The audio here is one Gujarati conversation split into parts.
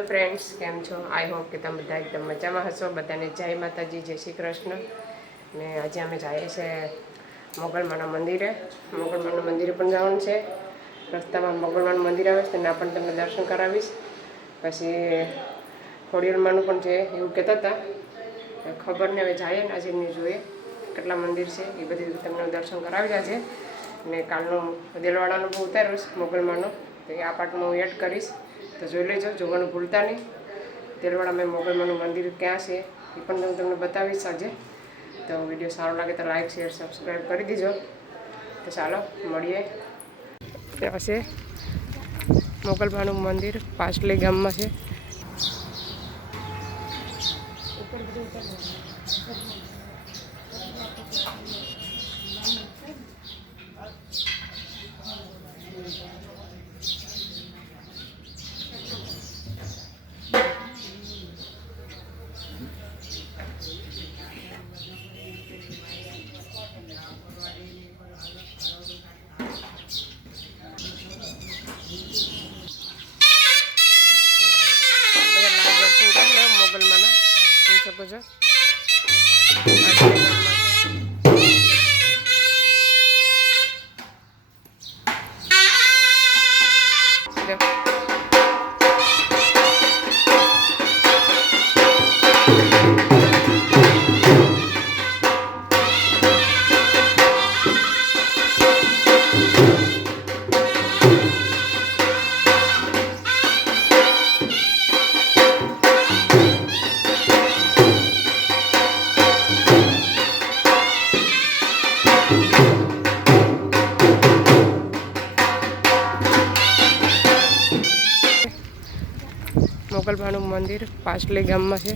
हेलो फ्रेंड्स, केम छो? आई होप कि तमे बधा एकदम मजा में हशो। बधाने जय माताजी, जय श्री कृष्ण। ने आज अमे जाए छे मोगलमाना मंदिरे। मोगलमाना मंदिरे पण जवानुं छे। रस्ता में मोगलमानु मंदिर आवे छे, तेना पण तमने दर्शन करावीश। पछी खोडियारमानुं पण छे एवुं कहेता हता। खबर नहीं, हवे जाए ने आज एमने जोईए केटला मंदिर छे ए बधी तमने दर्शन करावी जाजे। ने कालनो देलवाड़ानो पण उतार्यों मोगलमानो, तो आ पार्ट में हूँ एड करीश, तो जोई लेजो। जोवानुं भूलता नहीं। देलवाड़ा में मोगलमानुं मंदिर क्या है ये पण हूँ तमने बतावीश आजे। तो विडियो सारो लगे तो लाइक शेर सब्सक्राइब कर दीजो। तो चलो मळीए। छे मोगलमानुं मंदिर पाछली गाम में है। मोगलमाना જોઈ શકો છો। मोगलमानुं मंदिर पाछली गाम में है।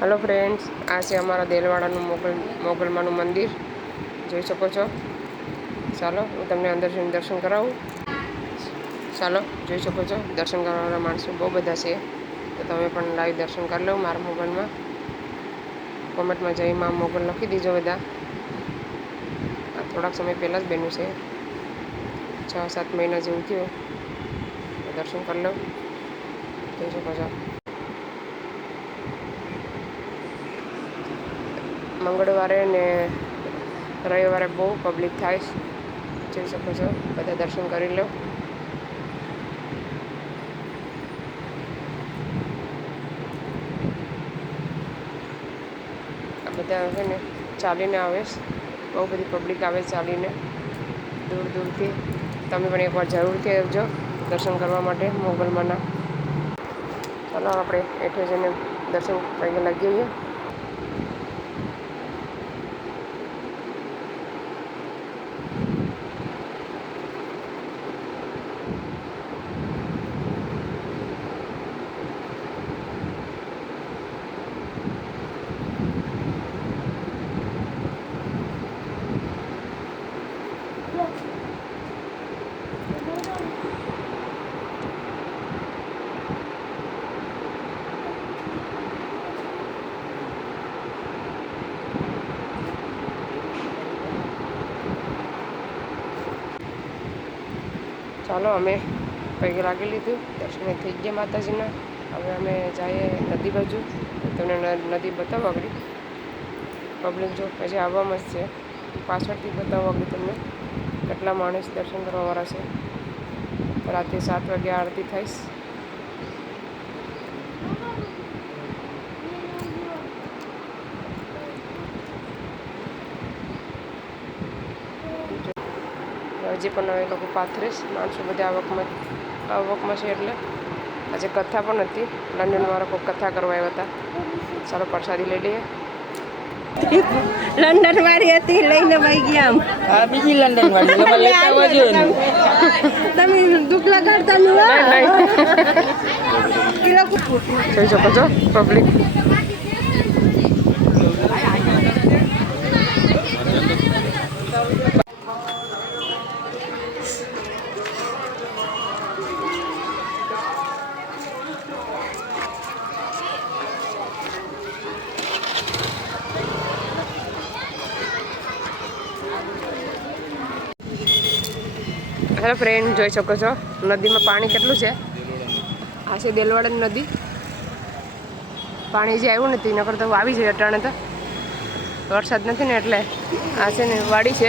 हेलो फ्रेंड्स, आ है अमरा देलवाड़ानुं मोगलमानुं मंदिर जोई शको छो। चलो हूँ तमने अंदर जईने दर्शन करावुं। चलो जोई शको छो दर्शन करवावाळा माणसो बहु बधा छे, तो तमे पण लाइव दर्शन कर लो मारा मोबाइल में। कमेंट में जय मां मोगल लखी दीजो बधा। आ थोड़ा समय पहला ज बन्युं छे, 6-7 महीना जेवुं थयुं। दर्शन कर लो। જોઈ શકો છો મંગળવારે ને રવિવારે બહુ પબ્લિક થાય। જોઈ શકો છો બધા દર્શન કરી લો। આ બધા છે ને ચાલીને આવે, બહુ બધી પબ્લિક આવે ચાલીને દૂર દૂરથી। તમે પણ એકવાર જરૂરથી આવજો દર્શન કરવા માટે મોગલમાના। चलो આપણે એઠે જઈને દર્શન પગે લાગી જઈએ। चलो अमे पगे लागी लीधुं, दर्शन थई गया माताजीना। हवे अमे जाए नदी बाजू। तमने नदी बतावो आगळी। पब्लिक जो हजी आववामां ज छे, पाछळथी बतावो आगळी तमने केटला माणस दर्शन करवावाळा छे। रात्रे 7 वागे आरती थईश। हजी पण ए लोको पाथरीश माणसो बधा आवकमां छे। एटले આજે कथा पण हती। लंडन वाळा कोई कथा करवा आव्या हता। चलो प्रसादी लई लईए। लंडन वाળી હતી લઈને વઈ ગયા આમ। આ બીજી લંડન વાળી તમે લેતા આવવા જોઈએ ને। તમે દુખ લગાડતા ન હો। કિલો જોઈ શકો છો પબ્લિક। हेलो फ्रेंड, જોઈ શકો છો નદીમાં પાણી કેટલું છે। આ છે દેલવાડા નદી. પાણી જે આવ્યું નથી નકર તો આવી જાય અટાણે તો વરસાદ નથી ને એટલે આ છે ને વાડી છે.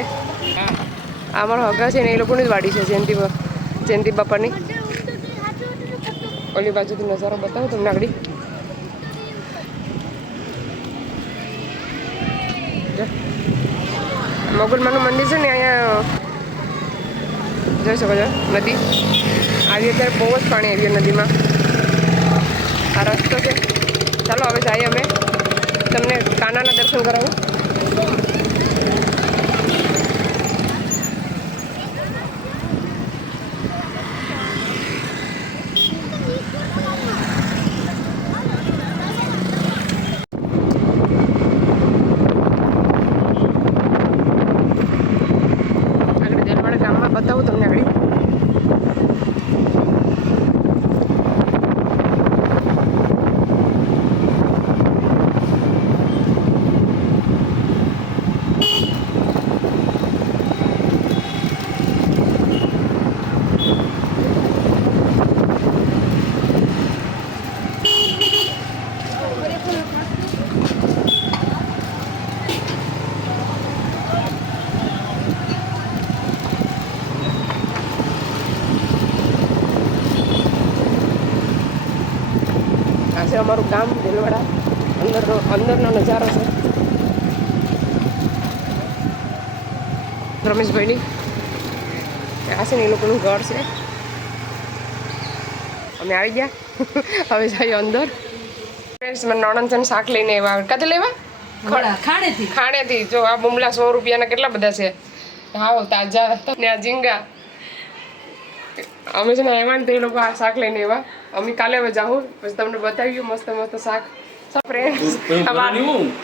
આ અમારા હગા છે ને એ લોકોની જ વાડી છે જયંતિ બાપાની. ઓલી બાજુથી નજારો બતાવું તમને આગળ. મોગલમાનું મંદિર છે ને અહીંયા જોઈ શકો છો. નદી આવી અત્યારે બહુ જ પાણી આવ્યું નદીમાં. આ રસ્તો છે. ચાલો હવે જઈએ અમે તમને કાનાના દર્શન કરાવું. આગળ દેલવાડા ગામમાં બતાવું તમને આગળ. આ છે અમારું ગામ દેલવાડા. અંદરનો નજારો છે રમેશભાઈની. આ છે ને એ લોકોનું ઘર છે. અમે આવી ગયા હવે જઈએ અંદર. ફ્રેન્ડ્સ મને નણંદ શાક લઈને આવ્યા. કાતે લેવા? ખાણેથી. જો આ બુમલા 100 રૂપિયાના કેટલા બધા છે. હા તાજા ને આ ઝીંગા. અમે છે ને આવ્યા ને તો એ લોકો આ શાક લઈને આવ્યા. અમે કાલે હવે જાઉં પછી તમને બતાવ્યું મસ્ત મસ્ત શાક. ફ્રેન્ડ્સ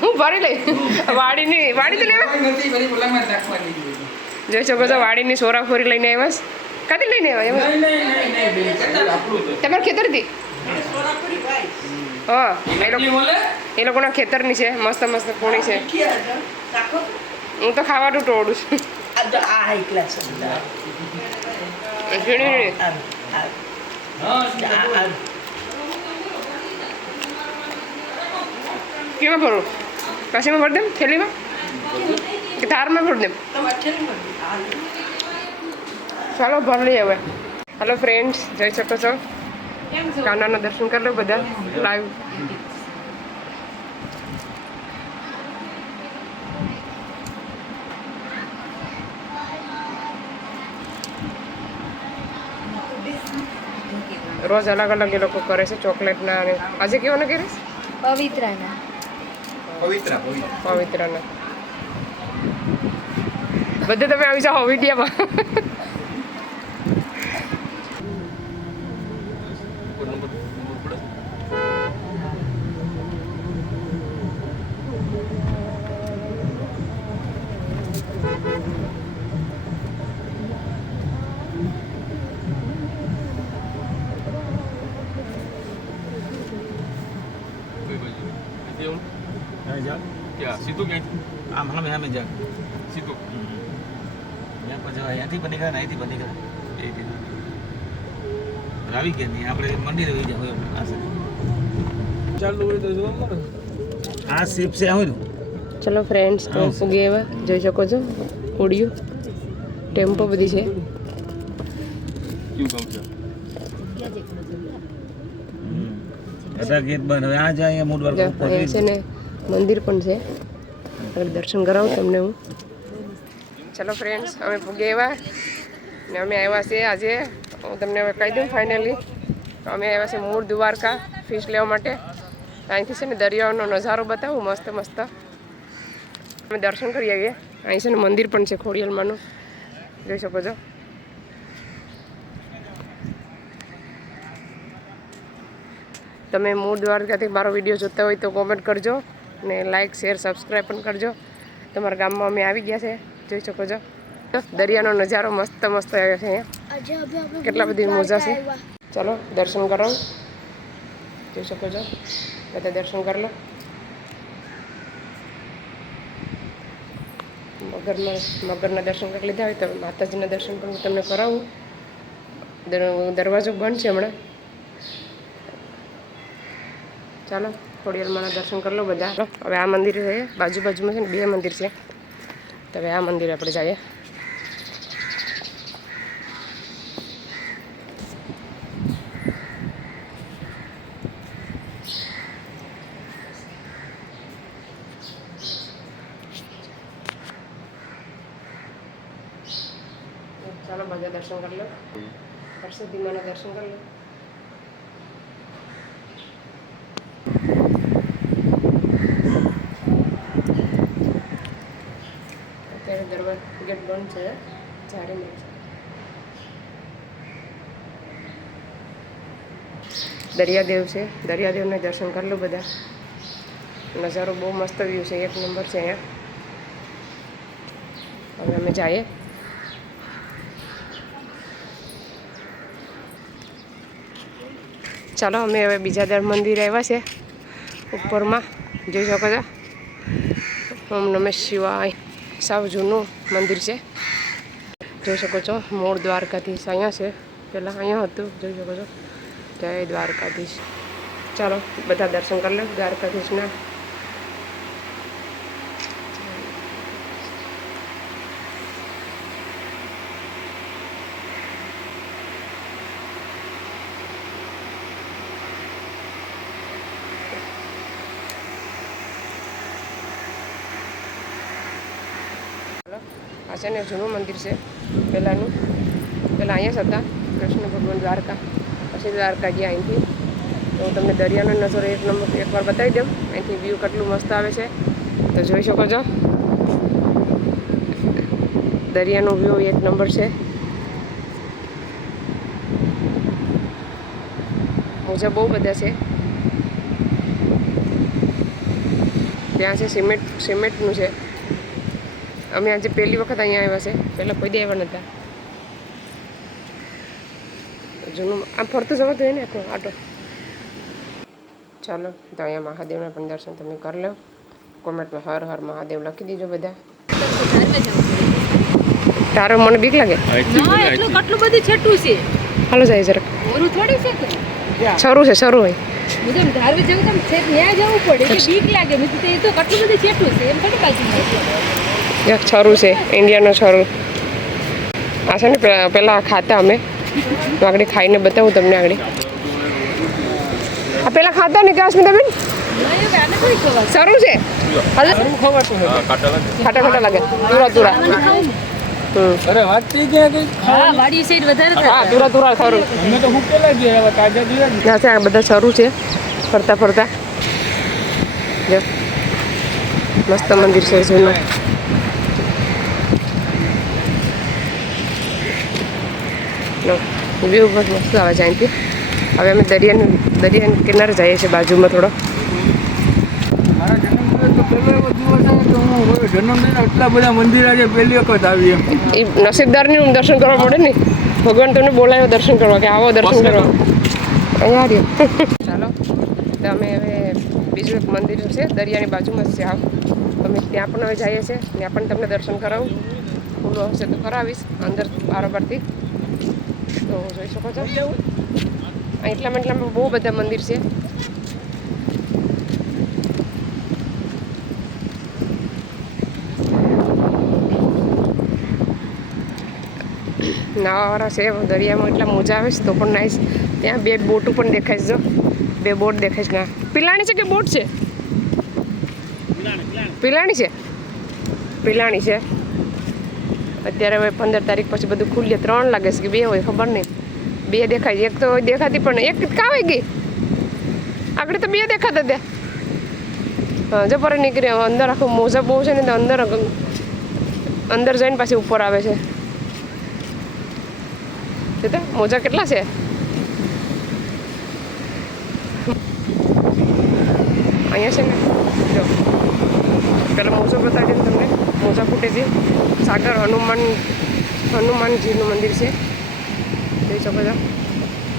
હું ભરી લઈ વાડી તો લેવા જોઈ શકો છો. વાડીની સોરાફોરી લઈને આવ્યા. કાથી લઈને આવ્યા? તમારા ખેતરથી? હા એ લોકોના ખેતરની છે. મસ્ત મસ્ત પૂણી છે. હું તો ખાવાનું ટોળું છું. કેમાં ભરું? કશીમાં ભરી દેમ? થેલીમાં કે થારમાં ભરી દેમ? ચાલો ભરી લઈએ હવે. હેલો ફ્રેન્ડ્સ, જઈ શકો છો. કાનાના દર્શન કરી લો બધા લાઈવ. રોજ અલગ અલગ એ લોકો કરે છે ચોકલેટના. અને આજે કેવાના કરે છે? પવિત્રના. બધે તમે આવી જાઓ વિડીયામાં. क्या सीधू क्या आम हम यहाँ में जा सीधू यहाँ पर जो यहाँ थी बनेगा नहीं थी बनेगा ये थी रावी के नहीं આપણે મંદિર આવી જાવ આ છે ચાલુ હોય તો જો આ શિપ છે આવું. ચલો ફ્રેન્ડ્સ તો પૂગી એવા જોઈ શકો છો. ઉડ્યું ટેમ્પો બધી છે. ક્યું કામ છે બધા ગેટ બંધ હવે આ જાય મૂડ વર્ક ઉપર છે ને મંદિર પણ છે. આગળ દર્શન કરાવું તમને હું. ચલો ફ્રેન્ડ્સ અમે પૂગી આવ્યા ને અમે આવ્યા છીએ આજે. હું તમને હવે કહી દઉં ફાઇનલી અમે આવ્યા છીએ મૂળ દ્વારકા ફિશ લેવા માટે. અહીંથી છે ને દરિયાનો નજારો બતાવું મસ્ત મસ્ત. અમે દર્શન કરી આવીએ. અહીં છે ને મંદિર પણ છે ખોડિયાલમાંનું જોઈ શકો છો. તમે મૂળ દ્વારકાથી મારો વિડીયો જોતા હોય તો કોમેન્ટ કરજો ને લાઇક શેર સબસ્ક્રાઈબ પણ કરજો. તમારા ગામમાં અમે આવી ગયા છે જોઈ શકો છો. દરિયાનો નજારો મસ્ત મસ્ત આવ્યો છે અહીંયા. કેટલા બધી મોજા છે. ચાલો દર્શન કરાવું જોઈ શકો છો. બધા દર્શન કરી લો. મગરના દર્શન કરી લીધા હોય તો માતાજીના દર્શન પણ હું તમને કરાવું. દરવાજો બંધ છે હમણાં. ચાલો ખોડિયારમાંના દર્શન કરી લો બધા. હવે આ મંદિર છે, બાજુમાં છે ને 2 મંદિર છે, તો હવે આ મંદિર આપણે જઈએ. ચાલો બધા દર્શન કરી લો. હરસિદ્ધિ માના દર્શન કરી લો. અત્યારે દરવાજો ગેટ બંધ છે, જાળી મળે છે. દરિયાદેવ છે, દરિયાદેવને દર્શન કરી લો બધા. નજારો બહુ મસ્ત વ્યૂ છે, 1 નંબર છે અહીંયા. હવે અમે જઈએ. ચાલો અમે હવે બીજા મંદિર આવ્યા છે ઉપરમાં, જોઈ શકો છો. ઓમ નમઃ શિવાય. સાવ જૂનું મંદિર છે, જોઈ શકો છો. મૂળ દ્વારકાધીશ અહીંયા છે, પહેલાં અહીંયા હતું, જોઈ શકો છો. જય દ્વારકાધીશ. ચાલો બધા દર્શન કરી લો દ્વારકાધીશના. આ છે ને જૂનું મંદિર છે પહેલાંનું. પહેલાં અહીંયા જ હતા કૃષ્ણ ભગવાન દ્વારકા, પછી દ્વારકા ગયા અહીંથી. તો હું તમને દરિયાનો નજારો 1 નંબર એકવાર બતાવી દઉં. અહીંથી વ્યૂ કેટલું મસ્ત આવે છે, તો જોઈ શકો છો. દરિયાનો વ્યૂ 1 નંબર છે. મોજા બહુ બધા છે ત્યાં. છે સિમેન્ટનું છે. અમે આજે પહેલી વખત અહીંયા આવ્યા છે, પહેલાં કોઈ દે આવ્યા નહોતા. જૂનું આમ ફરતું જવું જોઈએ ને આખો આટો. ચાલો તો અહીંયા મહાદેવના પણ દર્શન તમે કરી લો. કોમેન્ટમાં હર હર મહાદેવ લખી દીજો બધા. તારો મને બીક લાગે. કેટલું બધું છેટું છે. હાલો જાય જરાક. ઓરું થોડી છે કે શરૂ છે, શરૂ હોય. મુજબ ધારવે જવું તમે છેક ન્યા જવું પડે એટલે બીક લાગે. મેં તો એ તો કેટલું બધું છેટું છે એમ થોડી બાજુ એક છરું છે, ઇન્ડિયાનો છરું. આ છે ને પહેલાં ખાતા અમે, તો આગળ ખાઈને બતાવું તમને. આગળ આ પહેલાં ખાતા ને કે અસ્મિતાબેન શરૂ છે. ખાટા ખાટા લાગે, તુરા. અરે વાત થઈ ગયા. હા વાડી સાઈડ વધારે હા, તુરા ખરું. અમે તો મૂકેલા જ હવે તાજા દીધા. ત્યાં છે બધા શરૂ છે, ફરતા જો મસ્ત મંદિર છે જૂનું. વ્યૂ બસ મસ્ત આવે છે અહીંથી. હવે અમે દરિયાની કિનારે જઈએ છીએ, બાજુમાં થોડો. મારા જન્મદિવસ તો પહેલો એવો દિવસ હતો તો હું જન્મદિન એટલા બધા મંદિર આજે પહેલી વખત આવી એમ. એ નસીબદારની દર્શન કરવા પડે ને. ભગવાન તમને બોલાવ્યો દર્શન કરવા, કે આવો દર્શન કરવા. અહીંયા રહ્યો. ચાલો તો અમે હવે બીજું એક મંદિર છે દરિયાની બાજુમાં જ છે. અમે ત્યાં પણ હવે જઈએ છીએ, ત્યાં પણ તમને દર્શન કરાવું. ખુલ્લો હશે તો કરાવીશ અંદર બરાબરથી. તો જોઈ શકો છો એટલામાં બહુ બધા મંદિર છે. નાવાવાળા છે દરિયામાં, એટલા મોજા આવે છે તો પણ નાઈશ. ત્યાં 2 બોટો પણ દેખાય છે. જો 2 બોટ દેખાય છે. ના પિલાણી છે કે બોટ છે? પિલાણી છે. અત્યારે હવે 15 તારીખ પછી બધું ખુલ્લે. 3 લાગે છે કે 2 હોય, ખબર નહીં. 2 દેખાય છે. એક તો દેખાતી પણ એક કાં આવી ગઈ. આગળ તો 2 દેખાતા ત્યાં. હા જો પર નીકળે અંદર. આખું મોજા બહુ છે ને, તો અંદર જઈને પાછી ઉપર આવે છે. મોજા કેટલા છે. અહીંયા છે ને જો પેલા મોજો બતાવી દઉં તમને. મોજા ફૂટે છે. સાગર હનુમાનજીનું મંદિર છે, જોઈ શકો છો.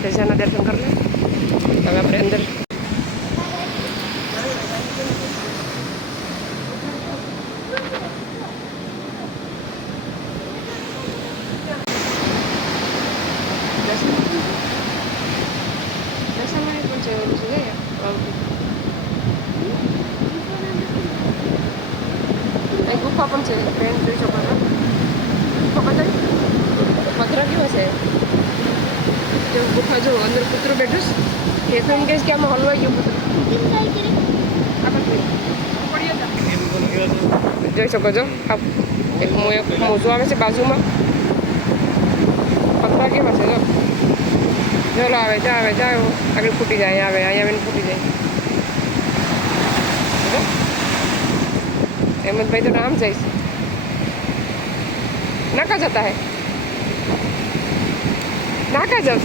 તેજાના દર્શન કરી લે. હવે આપણે અંદર દર્શન પણ જવાનું છે. ગુફા પણ છે ફ્રેન્ડ જોઈ શકો છો. ગુફા બતાવી પથરા કેવા છે જો ગુફા જો અંદર કૂતરું બેઠું છે કે એમ કહેશ કે આમાં હલવાઈ ગયું કૂતરું જોઈ શકો છો આ એક મોજું આવે છે બાજુમાં પથરા કેવા છે જો ચલો આવે આગળ ફૂટી જાય આવે અહીંયા આવીને ફૂટી જાય અહેમદભાઈ તો નામ જઈશ નાકા જતા હે નાકા જસ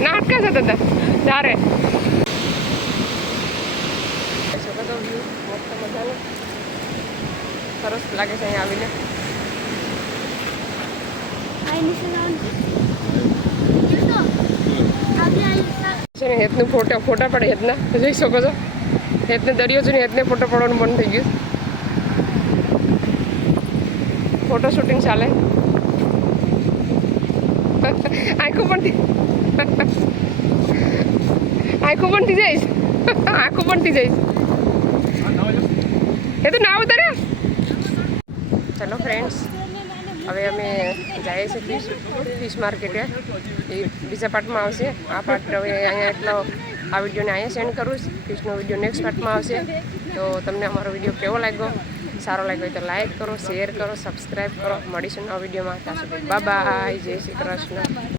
નાટકા જતા હતા ચારે સરસ લાગે છે અહીંયા આવીને છે ને હેતનું ફોટા પડે હેતના જોઈ શકો છો હેતને દરિયો જોઈને હેતને ફોટો પડવાનું બંધ થઈ ગયું ફોટો શૂટિંગ ચાલે આંખો પણ જઈશ એ તો ના ઉતરે ચલો ફ્રેન્ડ્સ હવે અમે જઈએ છીએ ફિશ માર્કેટે એ બીજા પાર્ટમાં આવશે આ પાર્ટ હવે અહીંયા એટલો આ વિડીયોને અહીંયા સેન્ડ કરું ફિશનો વિડીયો નેક્સ્ટ પાર્ટમાં આવશે તો તમને અમારો વિડીયો કેવો લાગ્યો સારો લાગ્યો હોય તો લાઈક કરો શેર કરો સબસ્ક્રાઈબ કરો મળીશું નવા વિડીયોમાં ત્યાં સુધી બાય જય શ્રી કૃષ્ણ.